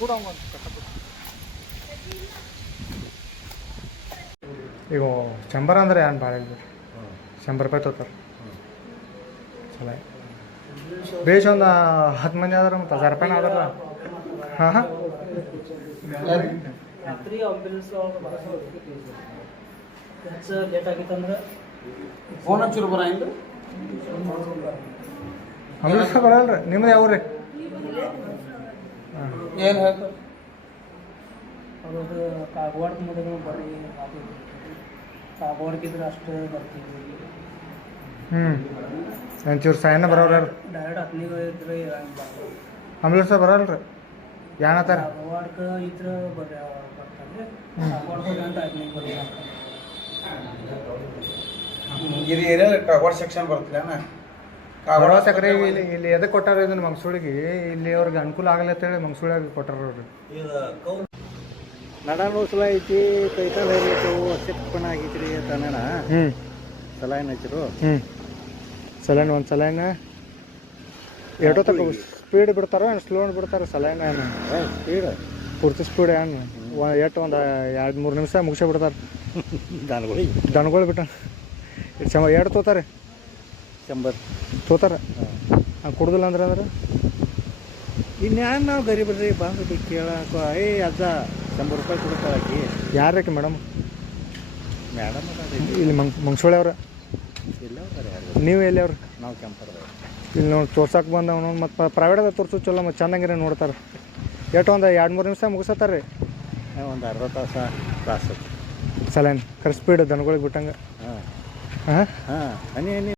ಕೂಡ ಈಗ 100 ಅಂದ್ರೆ ಏನು ಭಾಳ ಇಲ್ಲ 100 ರೂಪಾಯಿ ತೊಗೋತಾರೆ ಚಲೋ ಬೇಷ್ ಒಂದು 10 ಮಂದಿ ಆದ್ರೆ ಮತ್ತು 1000 ರೂಪಾಯಿನ ಆದ್ರಲ್ಲ ಹಾಂ ಹಾಂ ರಾತ್ರಿ ಆಂಬ್ಯುಲೆನ್ಸ್ ಲೇಟ್ ಆಗಿತ್ತಂದ್ರೆ ಫೋನ್ ಹಚ್ಚಿರು ಬರಂಗಿಲ್ಲ ಆಂಬ್ಯುಲೆನ್ಸ್ ಬರಲ್ಲ ರೀ ನಿಮ್ದು ಯಾವ ರೀ ಏನು ಹೇಳ್ತಾರೆ ಅದು ಕಾಗವಾಡ ಮುಡಿದ್ರು ಬರ್ರಿ ಕಾಗವಾಡಕ್ಕಿದ್ರೆ ಅಷ್ಟು ಬರ್ತೀವಿ ಒಂಚೂರು ಸಾಯನ ಬರೋರು ಡೈರೆಕ್ಟ್ ಹತ್ನಿಗೆ ಇದ್ರೆ ಆಂಬ್ಯುಲೆನ್ಸ್ ಬರಲ್ಲ ರೀ ಏನತ್ತಾರ ಕಾಗವಾಡಕ್ಕೆ ಇದ್ರೆ ಬರ್ರಿ ಬರ್ತಾರೆ ಕಾಗವಾಡಕ್ಕೆ ಅಂತ ಹತ್ನಿಗೆ ಬರ್ರಿ ಇದು ಏರಿಯಾ ಕಾಗವಾಡ ಸೆಕ್ಷನ್ ಬರ್ತಿಲ್ಲ ಕಾಗವಾಡ ಸಕ್ರೆ ಇಲ್ಲಿ ಎದಕ್ಕೆ ಕೊಟ್ಟಾರ ಇದನ್ನು ಮಂಗಸೂಳಿಗೆ ಇಲ್ಲಿ ಅವ್ರಿಗೆ ಅನುಕೂಲ ಆಗಲ್ಲ ಅಂತೇಳಿ ಮಂಗಸೂಳಿಗೆ ಕೊಟ್ಟಾರ ಅವ್ರಿಗೆ ನಡನೂಸಲ ಐತಿ ಕೈಕಾಲು ಹೇರಿತ್ತು ಸಿಕ್ಕಪಣ ಆಗೈತಿ ರೀ ತನನ ಸಲಾಯನ್ ಹಚ್ಚಿರು ಸಲೈನ್ ಒಂದು ಸಲೈನ್ ಎಷ್ಟೋ ತಕ್ಕ ಸ್ಪೀಡ್ ಬಿಡ್ತಾರೋ ಏನು ಸ್ಲೋ ಬಿಡ್ತಾರೆ ಸಲೈನ್ ಏನು ಸ್ಪೀಡ್ ಪೂರ್ತಿ ಸ್ಪೀಡ್ ಏನು ಎಷ್ಟು ಒಂದು 2-3 ನಿಮಿಷ ಮುಗಿಸೇ ಬಿಡ್ತಾರೆ ದನಗಳು ಬಿಟ್ಟ ಎರಡು ತೋತಾರೆ 100 ತೋತಾರೆ ಕುಡ್ದಿಲ್ಲ ಅಂದ್ರೆ ಇನ್ಯಾರು ನಾವು ಗರೀಬ್ರಿ ಬಂದು ಕೇಳಕ ಅಜ್ಜ 100 ರೂಪಾಯಿ ಕೊಡ್ತಾರೆ ಆಕಿ ಯಾರಕ್ಕೆ ಮೇಡಮ್ ಮೇಡಮ್ ಇಲ್ಲಿ ಮಂಗಸೂಳಿ ಅವ್ರ ಇಲ್ಲ ನೀವು ಎಲ್ಲಿ ಅವ್ರು ನಾವು ಕೆಂಪರ್ದ ಇಲ್ಲಿ ನೋಡಿ ತೋರ್ಸಕ್ಕೆ ಬಂದವನು ಮತ್ತು ಪ್ರೈವೇಟಾಗ ತೋರ್ಸು ಚಲೋ ಮತ್ತು ಚಂದಂಗಿರ ನೋಡ್ತಾರೆ ಎಷ್ಟು ಒಂದು 2-3 ನಿಮಿಷ ಮುಗಿಸತ್ತಾರೆ ರೀ ಒಂದು ಅರ್ಧ ತಾಸು ಸಲೈನ್ ಕರೆ ಸ್ಪೀಡ್ ದನಗಳಿಗೆ ಬಿಟ್ಟಂಗೆ ಹಾಂ ಹಾಂ ಹಾಂ ಹನಿ